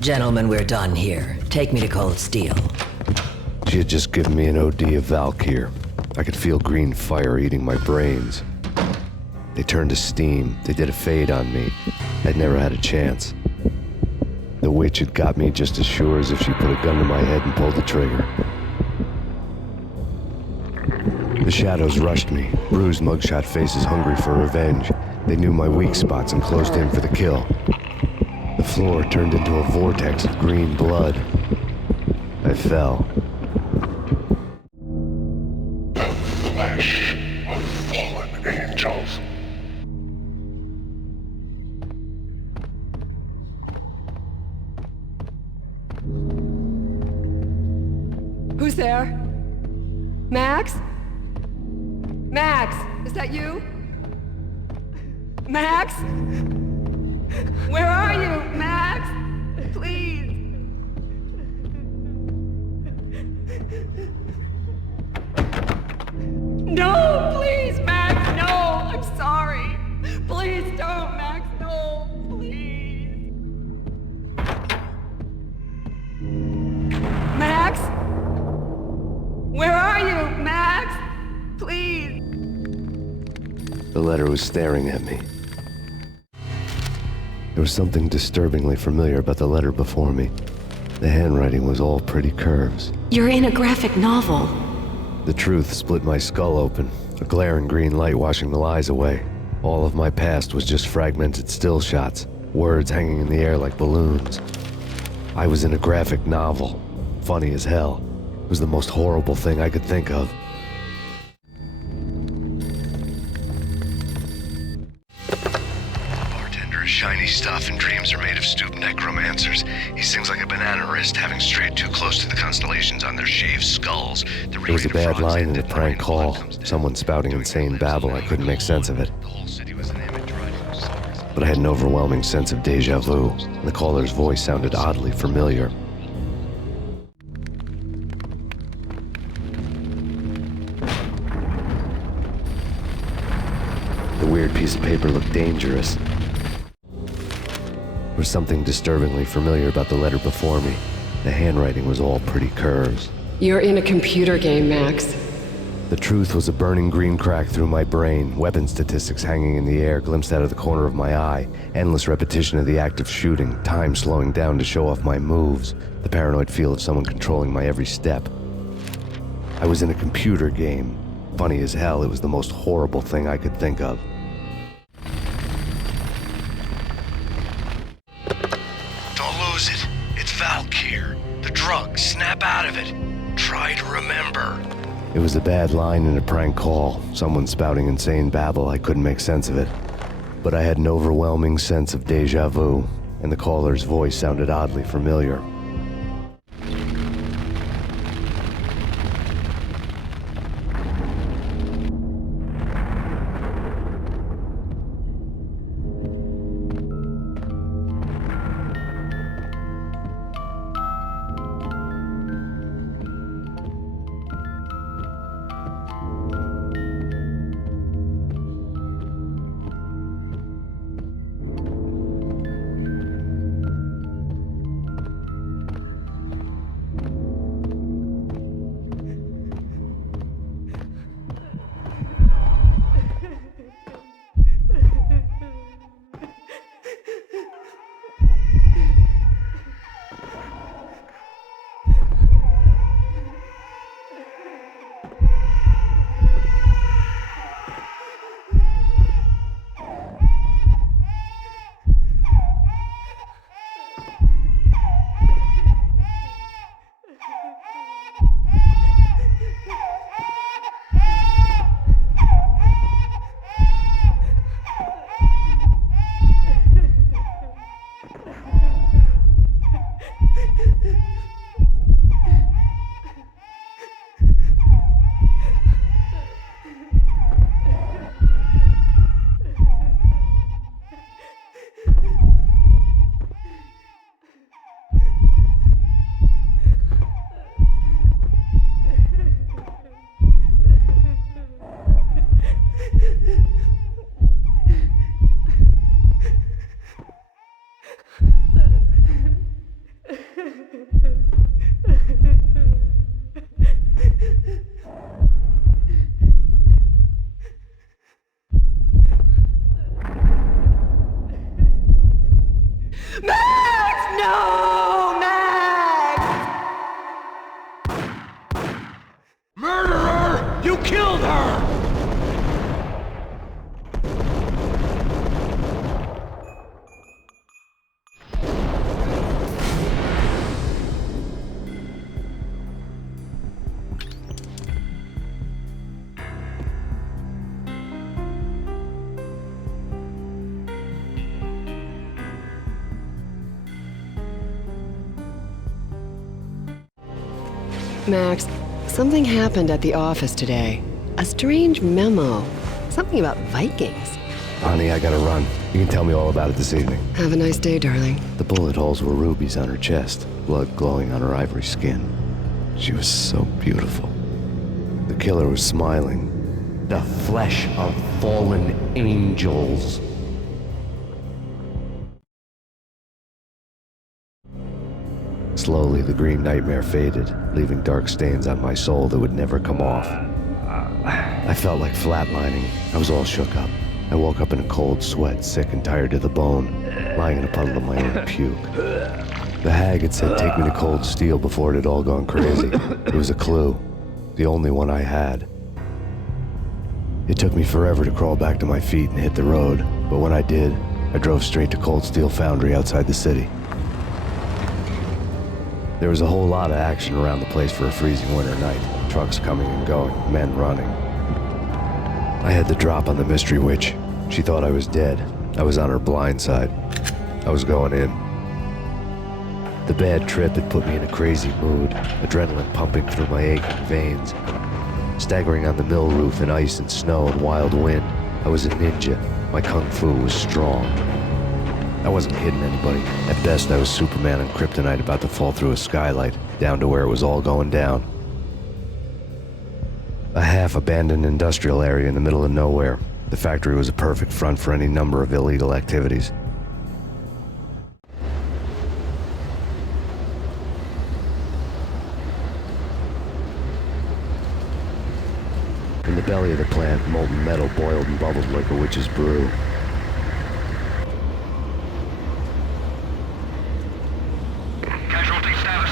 Gentlemen, we're done here. Take me to Cold Steel. She had just given me an OD of Valkyr. I could feel green fire eating my brains. They turned to steam. They did a fade on me. I'd never had a chance. The witch had got me just as sure as if she put a gun to my head and pulled the trigger. The shadows rushed me, bruised mugshot faces hungry for revenge. They knew my weak spots and closed in for the kill. The floor turned into a vortex of green blood. I fell. The flesh of fallen angels. Who's there? Max? Max, is that you? Max? Where are you, Max? Please. No, please, Max, no, I'm sorry. Please don't, Max, no, please. Max? Where are you, Max? Please. The letter was staring at me. There was something disturbingly familiar about the letter before me. The handwriting was all pretty curves. You're in a graphic novel. The truth split my skull open, a glaring green light washing the lies away. All of my past was just fragmented still shots, words hanging in the air like balloons. I was in a graphic novel. Funny as hell. It was the most horrible thing I could think of. Bartender is shiny stuff and dreams are made of stooped necromancers. He sings like a banana wrist, having strayed too close to the constellations on their shaved skulls. There was a bad line in a prank call. Someone spouting insane babble. I couldn't make sense of it. But I had an overwhelming sense of deja vu, and the caller's voice sounded oddly familiar. The weird piece of paper looked dangerous. There was something disturbingly familiar about the letter before me. The handwriting was all pretty curves. You're in a computer game, Max. The truth was a burning green crack through my brain, weapon statistics hanging in the air, glimpsed out of the corner of my eye, endless repetition of the act of shooting, time slowing down to show off my moves, the paranoid feel of someone controlling my every step. I was in a computer game. Funny as hell, it was the most horrible thing I could think of. Don't lose it. It's Valkyr. The drug. Snap out of it. Try to remember. It was a bad line in a prank call. Someone spouting insane babble. I couldn't make sense of it. But I had an overwhelming sense of deja vu, and the caller's voice sounded oddly familiar. Max, something happened at the office today. A strange memo. Something about Vikings. Honey, I gotta run. You can tell me all about it this evening. Have a nice day, darling. The bullet holes were rubies on her chest, blood glowing on her ivory skin. She was so beautiful. The killer was smiling. The flesh of fallen angels. Slowly, the green nightmare faded, leaving dark stains on my soul that would never come off. I felt like flatlining. I was all shook up. I woke up in a cold sweat, sick and tired to the bone, lying in a puddle of my own puke. The hag had said take me to cold steel before it had all gone crazy. It was a clue, the only one I had. It took me forever to crawl back to my feet and hit the road, but when I did, I drove straight to Cold Steel Foundry outside the city. There was a whole lot of action around the place for a freezing winter night. Trucks coming and going, men running. I had the drop on the mystery witch. She thought I was dead. I was on her blind side. I was going in. The bad trip had put me in a crazy mood, adrenaline pumping through my aching veins. Staggering on the mill roof in ice and snow and wild wind, I was a ninja. My kung fu was strong. I wasn't kidding anybody. At best, I was Superman on kryptonite about to fall through a skylight, down to where it was all going down. A half-abandoned industrial area in the middle of nowhere. The factory was a perfect front for any number of illegal activities. In the belly of the plant, molten metal boiled and bubbled like a witch's brew. Casualty status.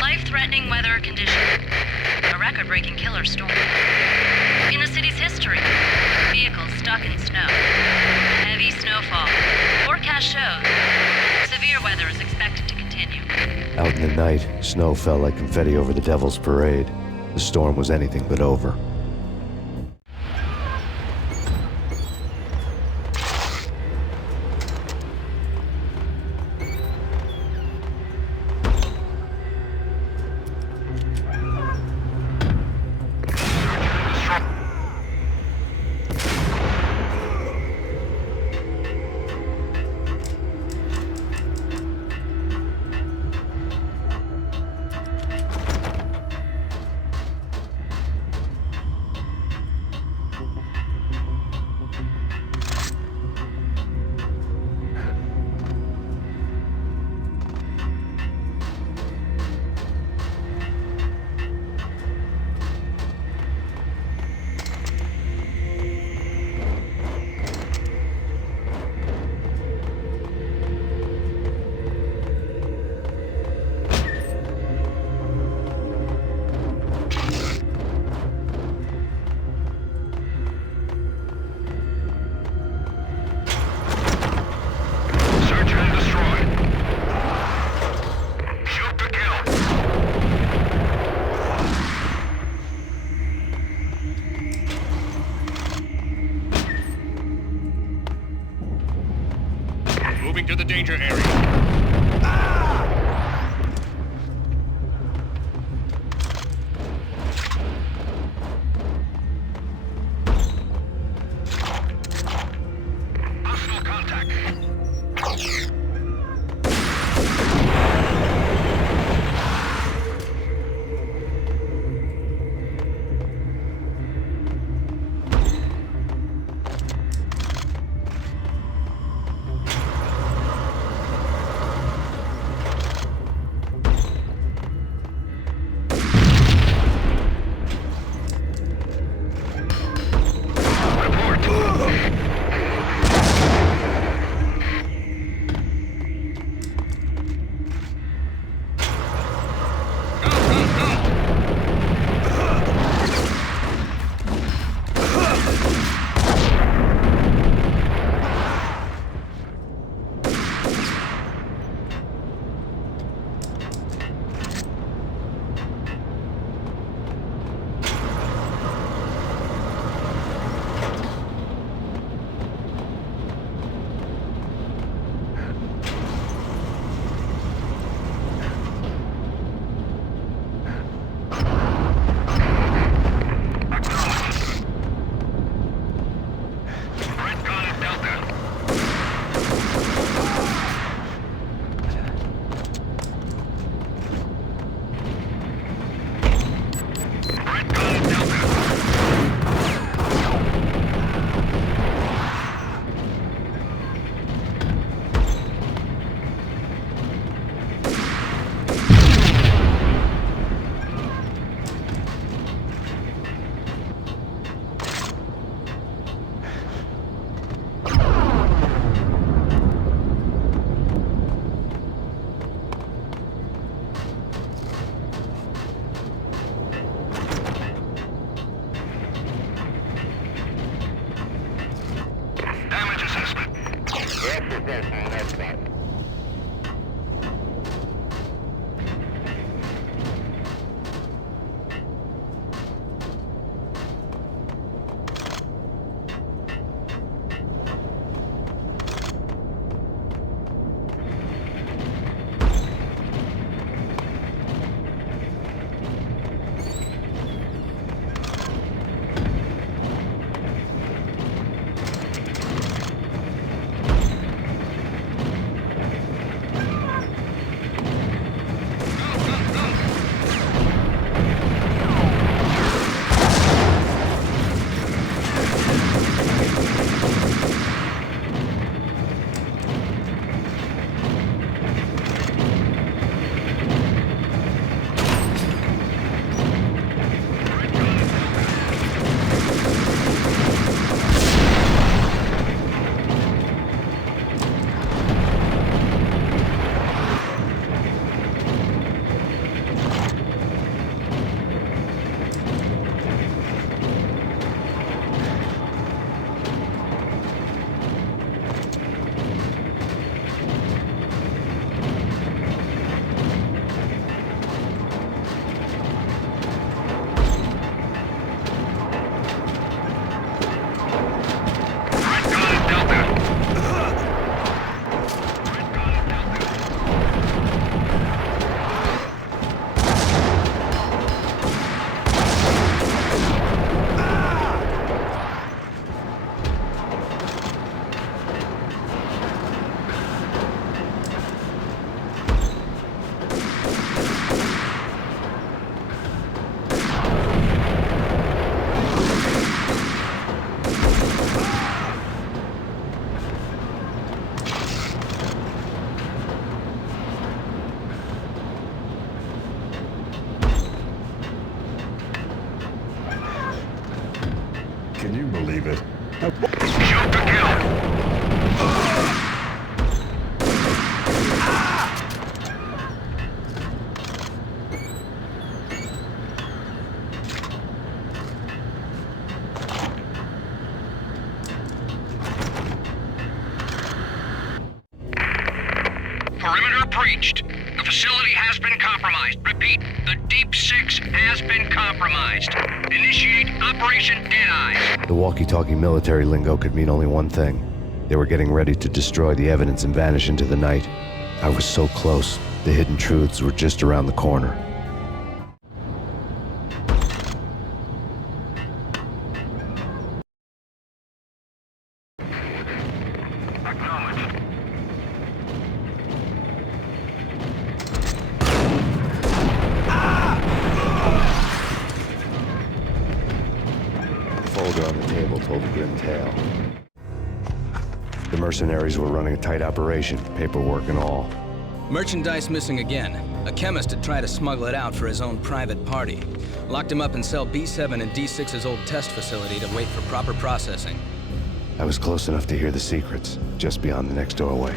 Life-threatening weather condition. A record-breaking killer storm. In the city's history, vehicles stuck in snow. Heavy snowfall. Forecast shows severe weather is expected to continue. Out in the night, snow fell like confetti over the Devil's Parade. The storm was anything but over. Moving to the danger area. Hostile contact. believe it. Shoot to kill. Perimeter breached. The facility has been compromised. Repeat, the Deep Six has been compromised. Initiate Operation Deadeye. The walkie-talkie military lingo could mean only one thing. They were getting ready to destroy the evidence and vanish into the night. I was so close. The hidden truths were just around the corner. Acknowledged. The folder on the table told a grim tale. The mercenaries were running a tight operation, paperwork and all. Merchandise missing again. A chemist had tried to smuggle it out for his own private party. Locked him up in cell B7 in D6's old test facility to wait for proper processing. I was close enough to hear the secrets, just beyond the next doorway.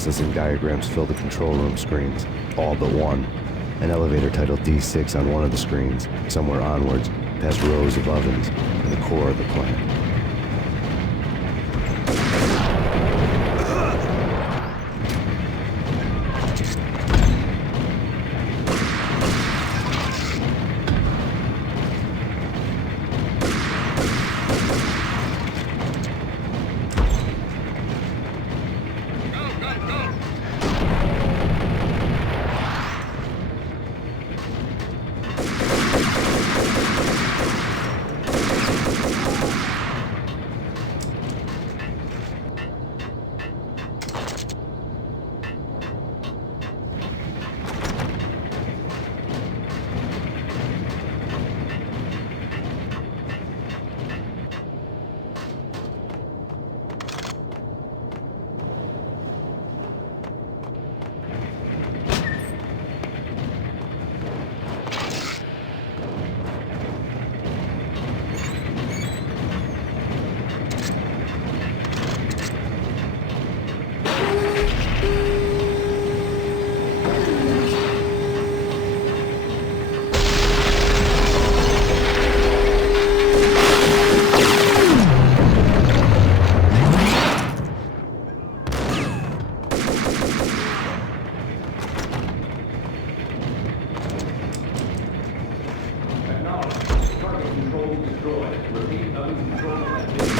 Processing diagrams fill the control room screens, all but one. An elevator titled D6 on one of the screens, somewhere onwards, past rows of ovens, and the core of the plant. Target control destroyed. Repeat, oven control has been